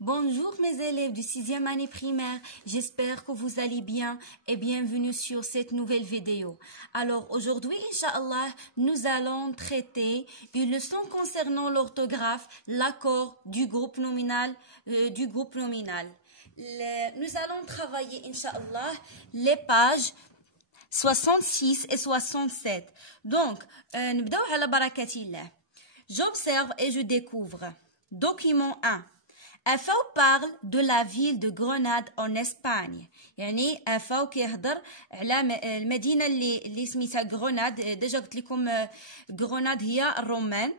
Bonjour mes élèves du 6e année primaire, j'espère que vous allez bien et bienvenue sur cette nouvelle vidéo. Alors aujourd'hui, Inch'Allah, nous allons traiter une leçon concernant l'orthographe, l'accord du groupe nominal. Nous allons travailler, Inch'Allah, les pages 66 et 67. Donc, نبداو على بركة الله. J'observe et je découvre. Document 1. أفاو parle de la ville de Grenade en Espagne. يعني أفاو كيهضر على المدينة اللي سميتها غروناد. ديجا قلت لكم غروناد هي الرومان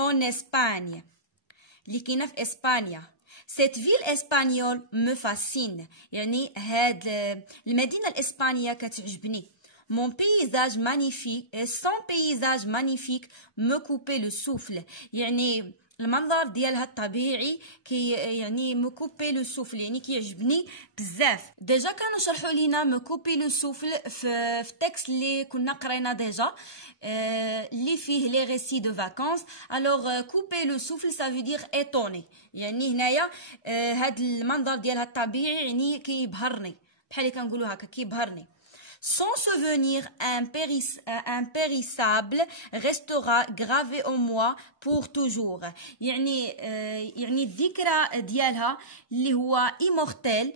en Espagne اللي كاينة في إسبانيا. Cette ville espagnole me fascine. يعني هاد المدينة الإسبانية كتعجبني. Mon paysage magnifique, son paysage magnifique me coupait le souffle. يعني المنظر ديالها الطبيعي يعني مكوبي لو سوفل يعني كيعجبني بزاف. ديجا كانوا شرحوا لينا مكوبي لو سوفل في التكست اللي كنا قرينا ديجا اللي فيه لي ريسي دو فاكونس. الوغ كوبي لو سوفل سا فو دير ايطوني، يعني هنايا هاد المنظر ديالها الطبيعي يعني كيبهرني، بحال اللي كنقولوا هكا كيبهرني. Son souvenir impérissable restera gravé en moi pour toujours. يعني الذكرى ديالها اللي هو immortel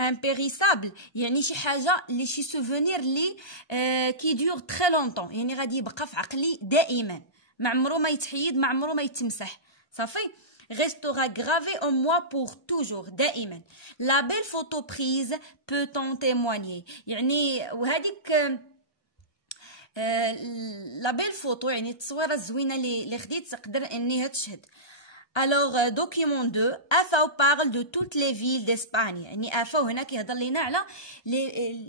impérissable يعني شي حاجه اللي شي سوفونير اللي كي دور تري لونطون، يعني غادي يبقى في عقلي دائما، ما عمرو ما يتحيد، ما عمرو ما يتمسح، صافي. Restera gravé en moi pour toujours دائما. La belle photo prise peut en témoigner. يعني وهذيك لا بيل فوتو يعني التصويره الزوينه اللي خديت تقدر انها تشهد. Alors document 2. أفاو parle de toutes les villes d'Espagne. يعني أفاو هنا كيهضر لينا على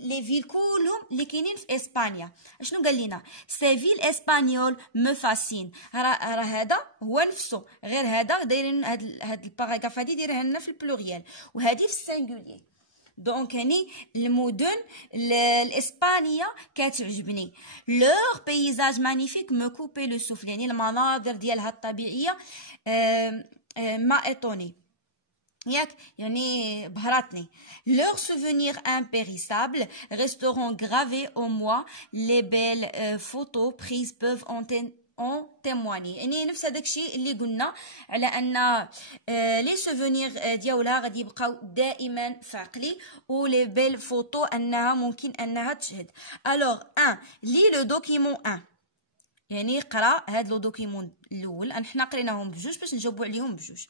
les villes كلهم اللي كاينين في إسبانيا. شنو قال لينا؟ ces villes espagnoles me fascinent. راه هذا هو نفسه، غير هذا دايرين هاد الباراغراف هادي دايرها لنا في البلوريال وهادي في السينغولير. دونك يعني المدن الإسبانية كتعجبني. leur paysage magnifique me coupait le souffle. يعني المناظر ديالها الطبيعية ما إيطوني، ياك يعني بهرتني. leurs souvenirs impérissables resteront gravés en moi. les belles photos prises peuvent en témoigner. يعني نفس هذاك الشيء اللي قلنا على ان لي سوفونير ديالها غادي يبقاو دائما في عقلي، و لي بيل فوتو انها ممكن انها تشهد. الوغ 1 لي لو دوكيمون 1، يعني قرا هاد لو دوكيمون الاول، حنا قريناهم بجوج باش نجاوبوا عليهم بجوج.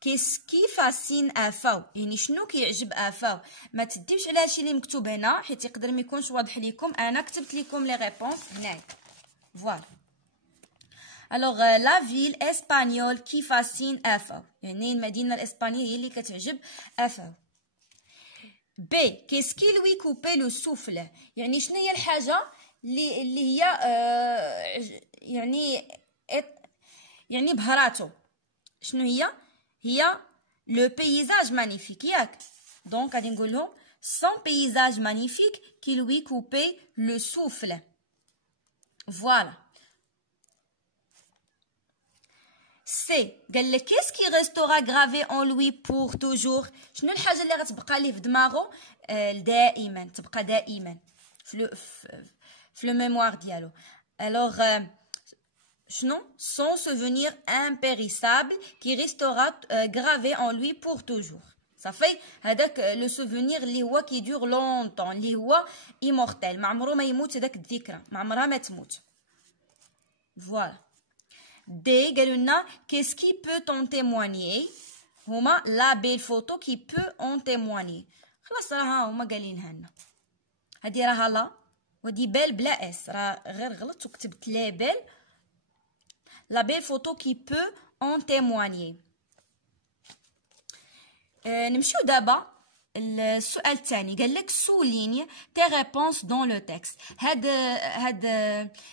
كي فاسين افاو، يعني شنو كيعجب افاو. ما تديوش على هادشي اللي مكتوب هنا حيت يقدر ما يكونش واضح لكم، انا كتبت لكم لي ريبونس هنايا. فوالا. Alors la ville espagnole qui fascine أفاو، يعني المدينة الإسبانية هي اللي كتعجب أفاو. B. Qu'est-ce qui lui coupait le souffle. يعني شنو هي الحاجة اللي هي يعني بهراتو. شنو هي le paysage magnifique، ياك. دونك غادي نقولهم son paysage magnifique qui lui coupait le souffle. Voilà. سي قال لك كيس كي ريستورا غرافي اون لوي بور توجور. شنو الحاجه اللي غتبقى ليه في دماغه دائما، تبقى دائما في لو ميموار ديالو. الوغ شنو سون سوفونير امبيريسابل كي ريستورا غرافي اون لوي بور توجور. صافي، هذاك لو سوفونير اللي هو كيدور لونطون، اللي هو ايمورتيل، ما عمرو ما يموت، هذاك الذكرى ما عمرها ما تموت. فوالا. دي قالوا لنا qu'est-ce qui peut en témoigner. هما لا بيل فوتو كي بو اون témoigner. خلاص راها هما قالينها لنا. هادي راها لا ودي بيل بلا اس، راه غير غلط وكتبت لا بيل. لا بيل فوتو كي بو اون témoigner. نمشيو دابا السؤال الثاني. قال لك سوليني تي ريبونس دون لو تكست. هاد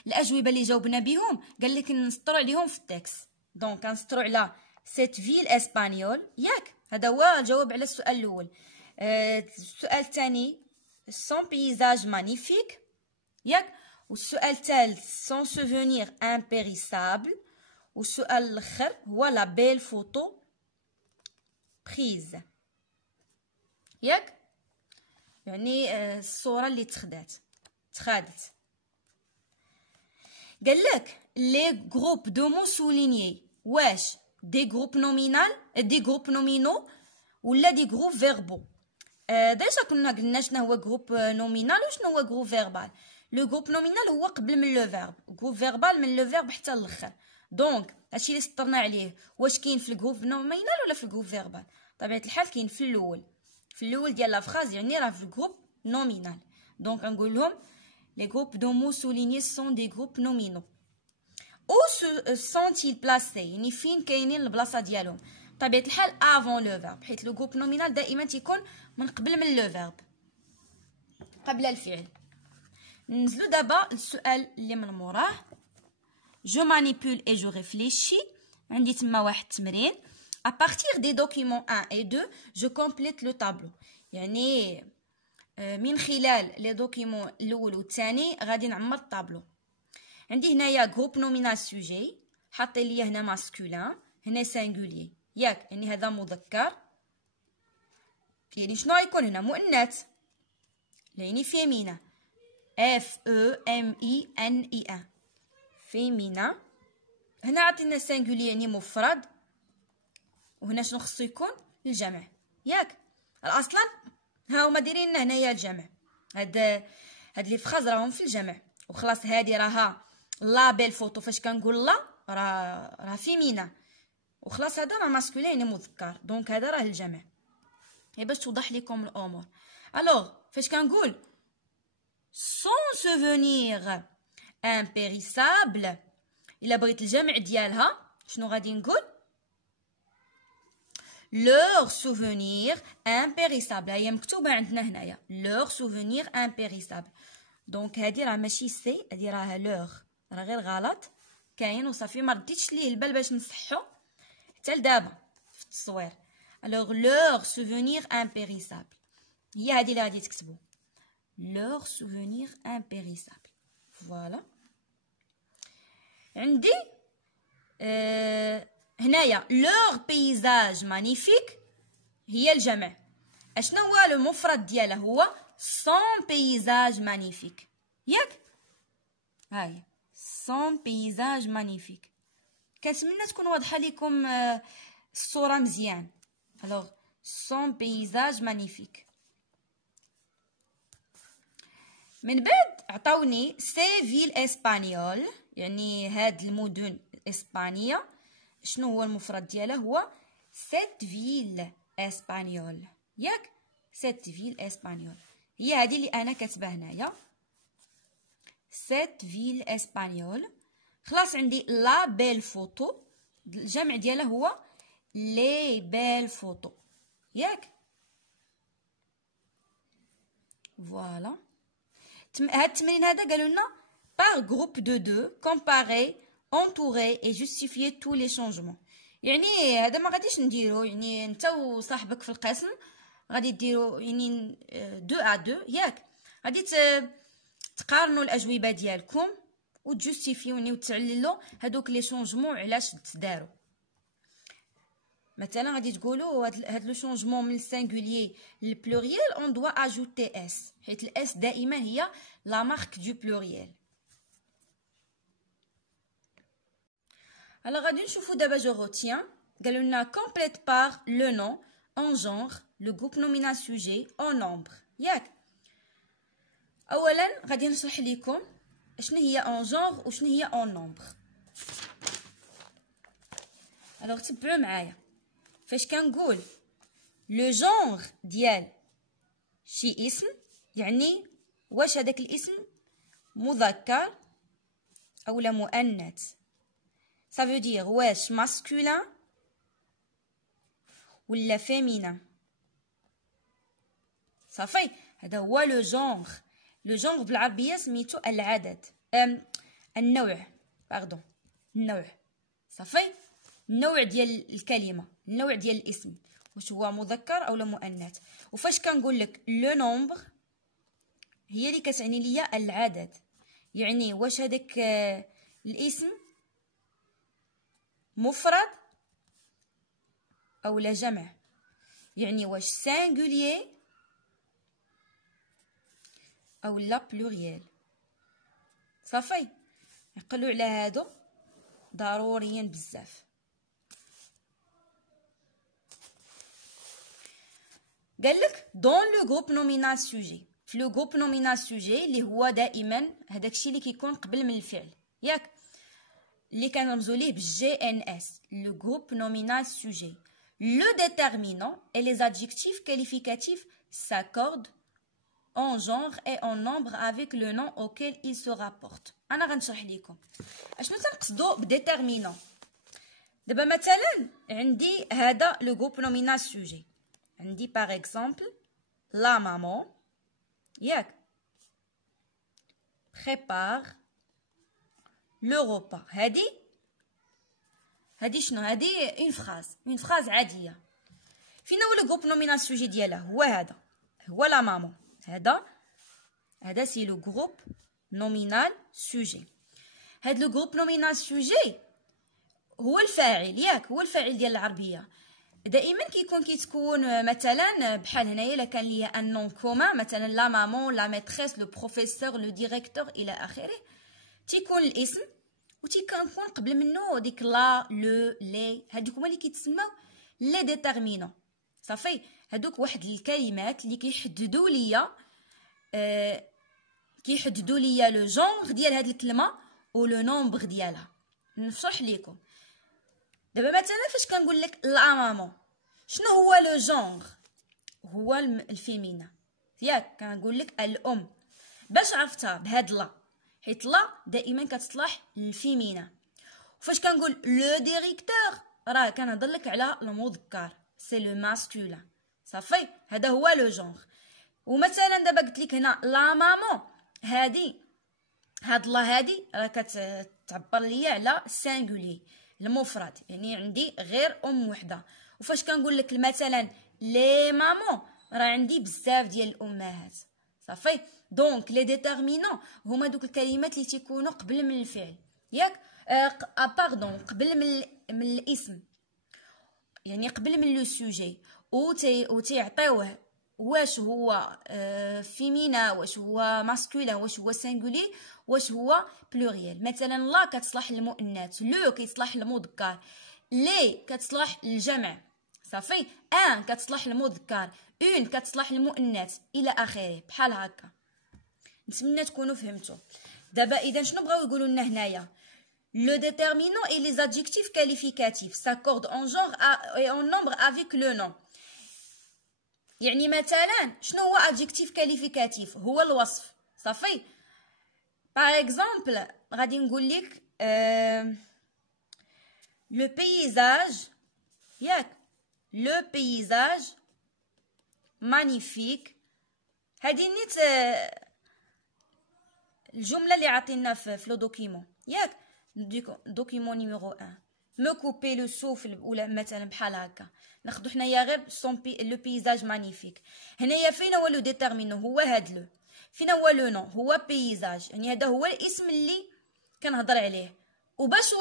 الاجوبه اللي جاوبنا بهم قال لك نسطروا عليهم في التكست. دونك كنسطروا على سيت فيل اسبانيول، ياك هذا هو الجواب على السؤال الاول. السؤال الثاني سون بيزاج مانيفيك، ياك. والسؤال الثالث سون سوفونير امبيريسابل. والسؤال الاخر هو لا بيل فوتو بريز، ياك؟ يعني الصوره اللي تخدات. قال لك لي جروب دو مو سولينيي واش دي جروب نومينال، دي جروب نومينو ولا دي جروب فيربو. ديجا كنا قلنا شنو هو جروب نومينال وشنو هو جروب فيربال. لو جروب نومينال هو قبل من لو فيرب، جروب فيربال من لو فيرب حتى الاخر. دونك هادشي اللي سطرنا عليه، واش كاين في الجروب نومينال ولا في الجروب فيربال؟ طبيعه الحال كاين في الاول ديال لا فراز، يعني راه في الجروب نومينال. دونك نقول لهم les groupes de mots soulignés sont des groupes nominaux. Où sont-ils placés؟ يعني فين كاينين البلاصه ديالهم؟ بطبيعه الحال avant le verbe، حيت لو جروب نومينال دائما تيكون من قبل من لو فيرب، قبل الفعل. ننزلو دابا السؤال اللي من موراه. je manipule et je réfléchis. عندي تما واحد التمرين. à partir des documents 1 et 2 je complète le tableau. يعني من خلال لي دوكيمون الاول والثاني غادي نعمر الطابلو. عندي هنايا جروب نومينال سوجي، حاطين ليا هنا ماسكولين، هنا سانغولي، ياك؟ يعني هذا مذكر. يعني شنو غيكون هنا؟ مؤنث، يعني فيمينا، اف او ام اي ان اي ان، فيمينا. هنا عطينا سانغولي يعني مفرد، وهنا شنو خصو يكون؟ الجمع، ياك؟ اصلا ها هما دايرين لنا هنايا الجمع. هاد لي فراز راهم في الجمع، وخلاص. هادي راها لا بيل فوتو، فاش كنقول لا راه فيمينا، وخلاص هذا راه ماسكولين يعني مذكر. دونك هذا راه الجمع، غير باش توضح لكم الامور. الوغ فاش كنقول سون سوفونير امبيريسابل، الا بغيت الجمع ديالها شنو غادي نقول؟ leur souvenir impérissable. هي مكتوبه عندنا هنايا leur souvenir impérissable. دونك هادي راه ماشي سي، هادي راه leur، راه غير غلط كاين وصافي. ما رديتش ليه البال باش نصحو حتى لدابا في التصوير. alors leur souvenir impérissable هي هادي اللي غادي تكتبوا leur souvenir impérissable. فوالا. عندي هنايا leur paysage magnifique هي الجمع. اشنو هو المفرد ديالها؟ هو son paysage magnifique، ياك؟ هاهي son paysage magnifique. كنتمنى تكون واضحه لكم الصوره مزيان. alors son paysage magnifique. من بعد عطاوني سي فيل اسبانيول، يعني هاد المدن اسبانيه. شنو هو المفرد ديالها؟ هو سيت فيل اسبانيول، ياك؟ سيت فيل اسبانيول هي هذه اللي انا كاتبه هنايا، سيت فيل اسبانيول. خلاص عندي لا بيل فوتو، الجمع ديالها هو لي بيل فوتو، ياك؟ فوالا. هاد التمرين هذا قالوا لنا par groupe de deux comparer entourer et justifier tous les changements. يعني هذا ما غاديش نديرو، يعني انت وصاحبك في القسم غادي ديروا يعني 2 à 2، ياك؟ غادي تقارنوا الاجوبه ديالكم وتجوستيفيوني وتعللوا هذوك لي شونجمون علاش تداروا. مثلا غادي تقولوا هاد لو شونجمون من السينغوليي للبلوريال اون دوا اجوتي اس، حيت الاس دائما هي لا مارك دو بلوريال. Alors غادي نشوفوا دابا جو روتيان. قالوا لنا complète par le nom en genre le groupe nominal sujet en nombre، ياك؟ اولا غادي نشرح لكم شنو هي en genre وشنو هي en nombre. alors تبعوا معايا. فاش كنقول لو جونغ ديال شي اسم، يعني واش هذاك الاسم مذكر اولا مؤنث. ça veut dire واش masculin ولا féminin. صافي، هذا هو لو جونغ. لو جونغ بالعربيه سميتو العدد، النوع، باردون، النوع. صافي، النوع ديال الكلمه، النوع ديال الاسم، واش هو مذكر اولا مؤنث. وفاش كنقول لك لو نومبر هي اللي كتعني ليا العدد، يعني واش هذاك الاسم مفرد او لا جمع، يعني واش سانغوليي او لا بلوريال. صافي، نقلو على هادو ضروريا بزاف. قالك دون لو جروب نومينال سوجي، في لو جروب نومينال سوجي اللي هو دائما هذاك الشيء اللي كيكون قبل من الفعل، ياك اللي كنرمزو ليه بالجي ان اس، لو جروب نومينال سوجي. لو déterminant et les adjectifs qualificatifs s'accordent en genre et en nombre avec le nom auquel ils se rapportent. انا غنشرح لكم اشنو تنقصدو بديتيرمينون. دابا مثلا عندي هذا لو جروب نومينال سوجي، عندي باغ اكزومبل لا مامون، ياك prépare le repas. هادي شنو؟ هادي اون فراز عاديه. فين هو لو جروب نومينال سوجي ديالها؟ هو هذا، هو لا مامون. هذا سي لو جروب نومينال سوجي. هاد لو جروب نومينال سوجي هو الفاعل، ياك هو الفاعل ديال العربيه. دائما كيتكون مثلا بحال هنايا الا كان ليا ان نون كومان، مثلا لا مامون، لا ميتريس، لو بروفيسور، لو ديريكتور الى اخره، تيكون الاسم وتيكون قبل منه ديك لا لو لي، هادوك هما اللي كيتسموا لي ديتيرمينون. صافي، هادوك واحد الكلمات اللي كيحددوا ليا لو جونغ ديال هاد الكلمه و لو نومبر ديالها. نشرح لكم دابا مثلا فاش كنقول لك لا مامون، شنو هو لو جونغ؟ هو الفيمينا، ياك كنقول لك الام. باش عرفتها بهاد لا؟ حيت لا دائما كتصلح للفيمينا. وفاش كنقول لو ديريكتور راه كنهضر لك على المذكر، سي لو ماسكولين. صافي، هذا هو لو جونغ. ومثلا دابا قلت لك هنا لا مامون، هاد لا هادي راه كتعبر ليا على سانغولي، المفرد، يعني عندي غير ام وحده. وفاش كنقول لك مثلا لي مامون راه عندي بزاف ديال الامهات. صافي، دونك لي ديتيرمينون هما دوك الكلمات اللي تيكونوا قبل من الفعل، ياك باردون قبل من الاسم، يعني قبل من لو سوجي، و تيعطيوه واش هو فيمينا، واش هو ماسكولين، واش هو سينغولي، واش هو بلوريال. مثلا لا كتصلح للمؤنث، لو كيتصلح للمذكر، لي كتصلح للجمع. صافي، ان كتصلح للمذكر، اون كتصلح للمؤنث الى اخره، بحال هكا. نتمنى تكونوا فهمتوا. دابا اذا شنو بغاو يقولوا لنا هنايا؟ Le déterminant et les adjectifs qualificatifs s'accordent en genre et en nombre avec le nom. يعني مثلا شنو هو adjectif qualificatif؟ هو الوصف. صافي، par exemple غادي نقول لك le paysage، ياك le paysage magnifique. هذه نيت الجمله اللي عطينا في لو دوكيمون، ياك دوكيمون نيميرو 1. me couper le souffle ولا مثلا بحال هكا. ناخذ حنايا غير لو بيزاج مانيفيك. هنايا فين هو لو ديتيرمينون؟ هو هاد لو. فين هو لو نون؟ هو بيزاج، يعني هذا هو الاسم اللي كنهضر عليه. وباش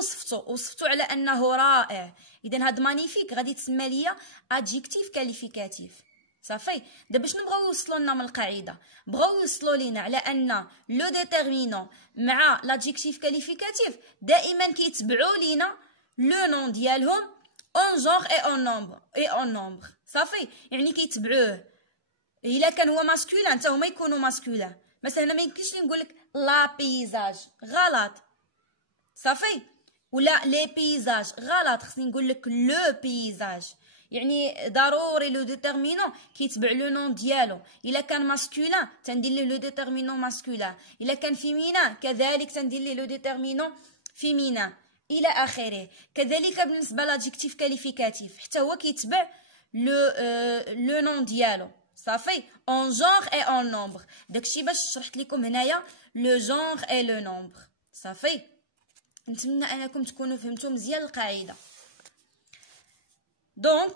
وصفتو على انه رائع، اذا هاد مانيفيك غادي تسمى ليا ادجيكتيف كاليفيكاتيف. صافي، دابا شنو بغاو يوصلوا لنا من القاعده؟ بغاو يوصلوا لينا على ان لو ديتيرمينون مع لادجيكتيف كاليفيكاتيف دائما كيتبعوا لينا لو نون ديالهم اون جونغ اي اون نومبر. صافي، يعني كيتبعوه. الا كان هو ماسكولين حتى هما يكونوا ماسكولين. مثلا هنا ما يمكنش نقول لك لا بيزاج، غلط. صافي، ولا لي بيزاج، غلط. خصني نقول لك لو بيزاج، يعني ضروري لو ديتيرمينون كيتبع لو نون ديالو. الا كان ماسكولين تندير ليه لو ديتيرمينون ماسكولين، الا كان فيمينا كذلك تندير ليه لو ديتيرمينون فيمينا الى اخره. كذلك بالنسبه لادجيكتيف كاليفيكاتيف حتى هو كيتبع لو نون ديالو. صافي، اون جونغ اي اون نومبر. داكشي باش شرحت لكم هنايا لو جونغ اي لو نومبر. صافي، نتمنى انكم تكونوا فهمتوا مزيان القاعده. Donc,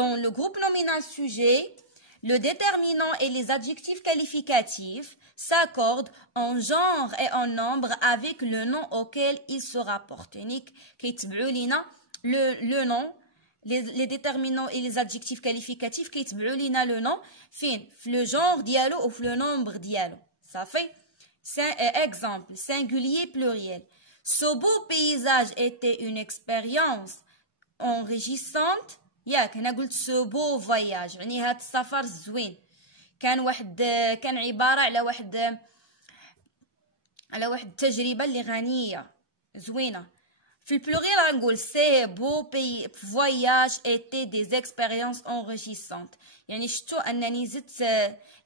dans le groupe nominal sujet, le déterminant et les adjectifs qualificatifs s'accorde en genre et en nombre avec le nom auquel il se rapporte. يعني كيتبعوا لينا le nom les déterminants et les adjectifs qualificatifs كيتبعوا لينا le nom فين في le genre ديالو ou في le nombre ديالو. صافي. Exemple singulier pluriel. Ce beau paysage était une expérience enrichissante. ياك هنا قلت ce beau voyage يعني هاد السفر الزوين كان عبارة على واحد التجربة اللي غنية زوينة. في البلوريال غنقول سي بو فواياج ايتي دي اكسبيريونس انريشيسونت. يعني شفتوا انني زدت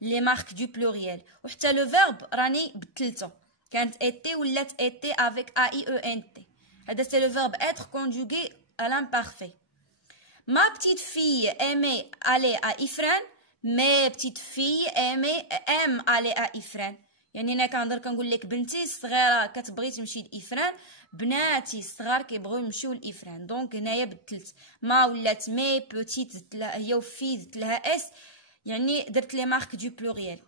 لي مارك دو بلوريال وحتى لو فيرب راني بدلته كانت ايتي ولات ايتي افيك اي او ان تي. هذا سي لو فيرب اتر كونجوغي ا لامبارفي. ما بتيت في ايمي الي ا افران مي بتيت في ايمي ام الي ا افران. يعني انا كنهضر كنقول لك بنتي الصغيره كتبغي تمشي لافران بناتي الصغار كيبغيو يمشيو لافران. دونك هنايا بدلت ما ولات مي بوتيت زدت لها هي وفي زدت لها اس يعني درت لي مارك دو بلوريال.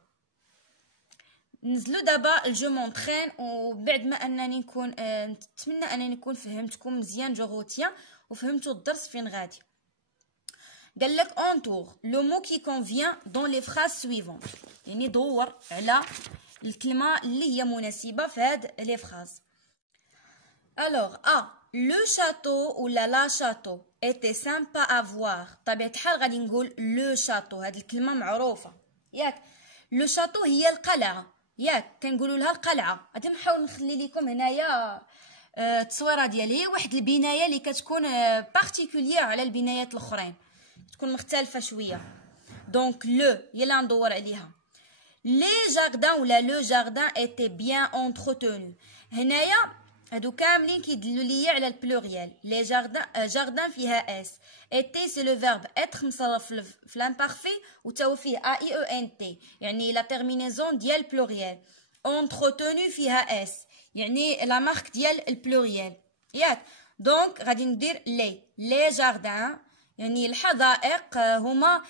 نزلوا دابا الجو مونطرين وبعد ما انني نكون نتمنى انني نكون فهمتكم مزيان جوغوتيا وفهمتوا الدرس فين غادي. قال لك entoure le mot qui convient dans les phrases suivantes. يعني دور على الكلمه اللي هي مناسبه في هاد لي فراز. Alors A le château ou la château était sympa à voir. طبيعة الحال غادي نقول le château. هاد الكلمه معروفه ياك. le château هي القلعه ياك كنقولوا لها القلعه. غادي نحاول نخلي لكم هنايا التصويره ديالي واحد البنايه اللي كتكون بارتيكولير على البنايات الاخرين تكون مختلفه شويه. دونك لو يلا ندور عليها. لي جاردان ولا لو جاردان ايتي بيان انتروتونو. هنايا هادو كاملين كيدلوا ليا على البلوريال. لي جاردان فيها اس. ايتي سي لو فيرب اتر مصرف في لامبارفي وتاو فيه ا اي او ان تي يعني لا تيرمينيزون ديال البلوريال. انتروتونو فيها اس يعني لا مارك ديال البلوريال ياك. دونك غادي ندير لي جاردان يعني الحدائق هما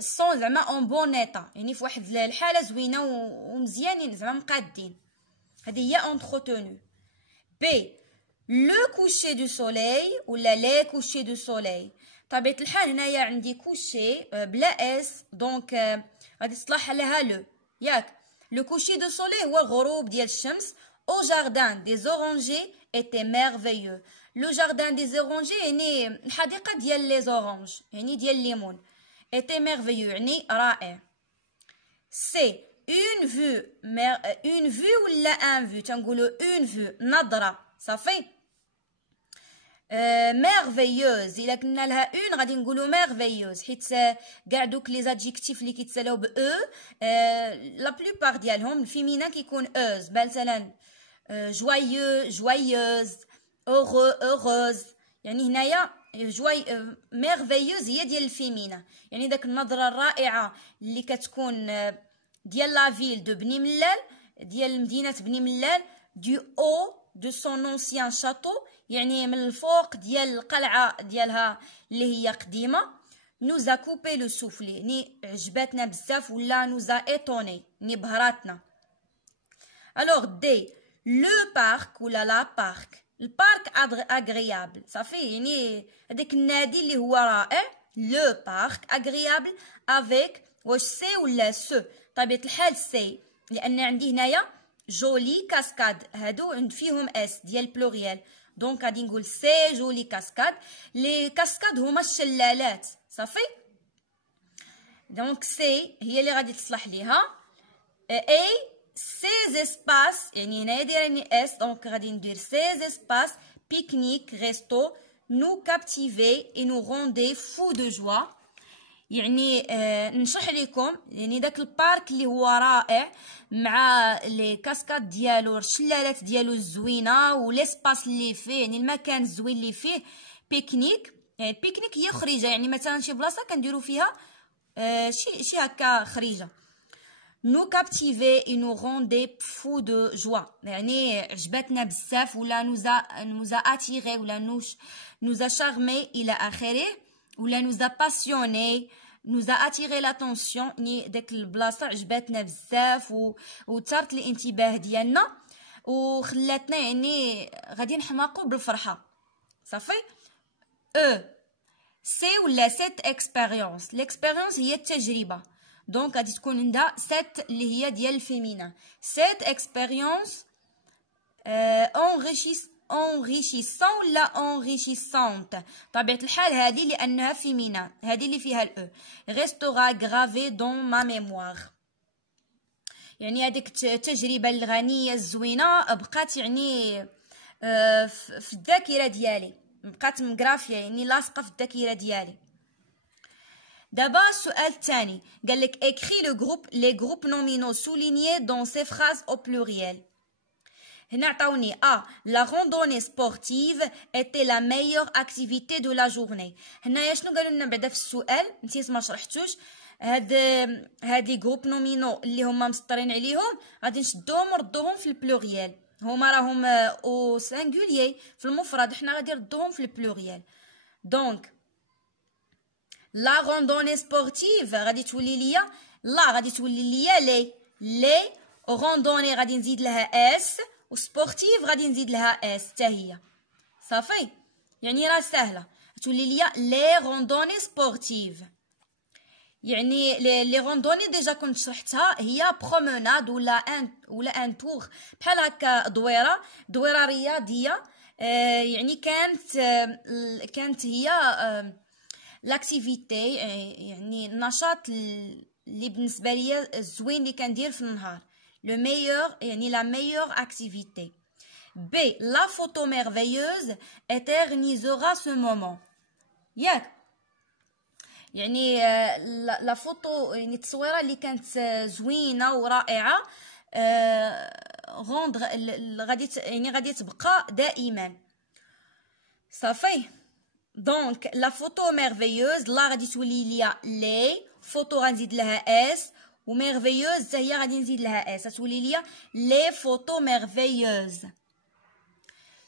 سون زعما اون بون ايطا يعني في واحد الحاله زوينه ومزيانين زعما مقادين. هذه هي انتروتونو. بي لو كوشي دو سوليل ولا لي كوشي دو سوليل. طبيعه الحال هنايا عندي كوشي بلا اس دونك غادي تصلح لها لو ياك. لو كوشي دو سوليل هو الغروب ديال الشمس. او جاردان دي زورانجي ايتي ميرفيو. لو جاردان دي زورانجي يعني الحديقه ديال لي زورانج يعني ديال الليمون. ايتي ميرفيو يعني رائع. سي اون فيو اون فيو ولا ان فيو تنقولوا اون فيو نظره صافي. ميرفيوز الا كنا لها اون غادي نقولوا ميرفيوز حيت كاع دوك لي زادجيكتيف اللي كيتسالاو ب لا بلوبار ديالهم الفيمينا كيكون اوز. مثلا جوايو جوايوز heureux heureuse يعني هنايا جواي ميرفيوز هي ديال الفيمينا يعني داك النظره الرائعه اللي كتكون ديال لا فيل دو بني ملال ديال مدينه بني ملال دو او دو سون اونسيان شاتو يعني من الفوق ديال القلعه ديالها اللي هي قديمه. نوزا كوبي لو سوفلي يعني عجباتنا بزاف ولا نوزا ايطوني يعني بهراتنا. الوغ دي لو بارك ولا لا بارك. البارك اغريابل صافي يعني هذاك النادي اللي هو رائع. لو بارك اغريابل افيك واش سي ولا سو. طبيعه الحال سي لان عندي هنايا جولي كاسكاد هادو عند فيهم اس ديال بلوريال دونك غادي نقول سي جولي كاسكاد. لي كاسكاد هما الشلالات صافي. دونك سي هي اللي غادي تصلح ليها. اي ces espaces يعني هنايا دايرين اس دونك غادي ندير ces espaces pique-nique resto nous captiver et nous rendre fou de joie. يعني نشرح لكم يعني داك البارك اللي هو رائع مع لي كاسكاد ديالو الشلالات ديالو الزوينه وليسباس اللي فيه يعني المكان الزوين اللي فيه. بيكنيك يعني بيكنيك هي خريجه يعني مثلا شي بلاصه كنديروا فيها شي هكا خريجه. nous captiver et nous rendre fou de joie يعني عجبتنا بزاف ولا nous a attiré ولا nous a charmé الى اخره ولا nous a passionné nous a attiré l'attention، يعني داك البلاصه عجباتنا بزاف وثارت الانتباه ديالنا وخلاتنا يعني غادي نحماقوا بالفرحه. صافي. سي ولا سيت اكسبيريونس. ليكسبيريونس هي التجربه، دونك غادي تكون عندها سيت اللي هي ديال الفيمينا. سيت اكسبيريونس enrichissant ولا enrichissante. طبيعة الحال هذه لأنها فيمينا، هذه اللي فيها الأو. restera gravé dans ma mémoire. يعني هذيك التجربة الغنية الزوينة بقات يعني في الذاكرة ديالي، بقات مغرافية يعني لاصقة في الذاكرة ديالي. دابا السؤال الثاني قال لك écris le groupe les groupes nominaux soulignés dans ces phrases au pluriel. هنا عطاوني la randonnée sportive était la meilleure activité de la journée. هنايا شنو قالوا لنا بعدا في السؤال؟ نسيت ما شرحتوش. هادي جروب نومينو اللي هما مسطرين عليهم غادي نشدوهم ونردوهم في البلوريال. هما راهم او سانغوليي في المفرد، حنا غادي نردوهم في البلوريال. دونك لا روندوني سبورتيف غادي تولي ليا لا، غادي تولي ليا لي روندوني غادي نزيد لها اس، وسبورتيف غادي نزيد لها اس حتى هي. صافي، يعني راه سهله، تولي ليا لي روندوني سبورتيف. يعني لي روندوني ديجا كنت شرحتها، هي بروموناد ولا ان تور بحال هكا، دويره رياضيه. يعني كانت هي لاكتيفيتي، يعني النشاط اللي بالنسبه ليا الزوين اللي كندير في النهار. le meilleur يعني la meilleure activité. B la photo merveilleuse éternisera ce moment. ياك يعني لا فوتو يعني التصويره اللي كانت زوينه ورائعه غوندغ غادي تبقى دائما. صافي. دونك لا فوتو ميرفيوز لا غادي تولي ليا لي، فوتو غنزيد لها اس، وميرفيوز حتى هي غادي نزيد لها اس، تولي ليا لي فوتو ميرفيوز.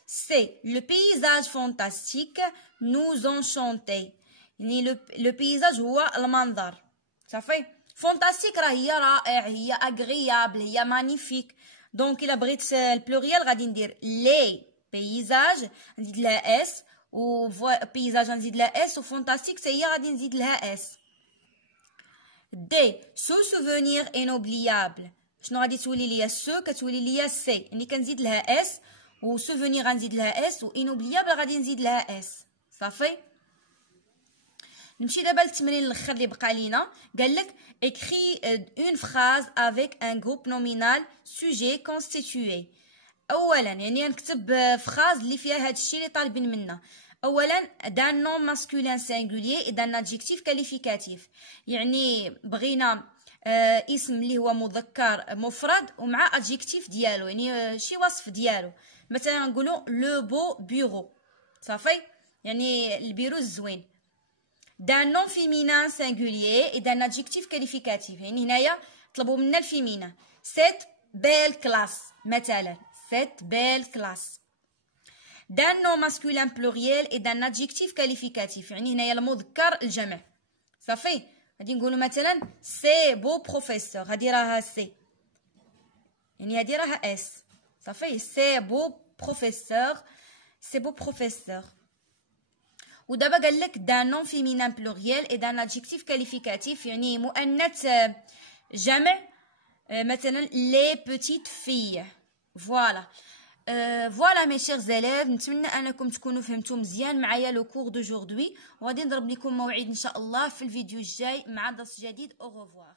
سي لو بيزاج فانتاستيك نوز انشونتي. يعني لو بيزاج هو المنظر. صافي. فانتاستيك راه هي رائع، هي اغريابل، هي مانيفيك. دونك الا بغيت البلوريال غادي ندير لي بيزاج نزيد لها اس، و بيزاج نزيد لها اس، وفانتاستيك حتى هي غادي نزيد لها اس. دي سو سوفونير انوبليابل. شنو غادي تولي ليا؟ سو كتولي ليا سي، يعني كنزيد لها اس، و سوفونير غنزيد لها اس، و انوبليابل غادي نزيد لها اس. صافي. نمشي دابا للتمرين الاخر اللي بقى لينا. قال لك écris une phrase avec un groupe nominal sujet constitué. اولا يعني نكتب فراز اللي فيها هذا الشيء اللي طالبين منا. اولا دان نون ماسكولين سينغولير اذا ادجيكتيف كاليفيكاتيف، يعني بغينا اسم اللي هو مذكر مفرد ومع ادجيكتيف ديالو، يعني شي وصف ديالو. مثلا نقولوا لو بو بيرو. صافي، يعني البيرو الزوين. دان نون فيمينان سينغولير اذا ادجيكتيف كاليفيكاتيف، يعني هنايا طلبوا منا الفيمينا. سيت بيل كلاس مثلا، cette belle classe. d'un nom masculin pluriel et d'un adjectif qualificatif، يعني هنايا المذكر الجمع. صافي. غادي نقولوا مثلا سي بو بروفيسور، هذه راها سي، يعني هذه راها اس. صافي. سي بو بروفيسور، سي بو بروفيسور. ودابا قال لك d'un nom féminin pluriel et d'un adjectif qualificatif، يعني مؤنث جمع، مثلا les petites filles. فوالا. فوالا مي شيرز élèves، نتمنى انكم تكونوا فهمتوا مزيان معايا لو كور دوجوردي، وغادي نضرب لكم موعد ان شاء الله في الفيديو الجاي مع درس جديد. او ريفوار.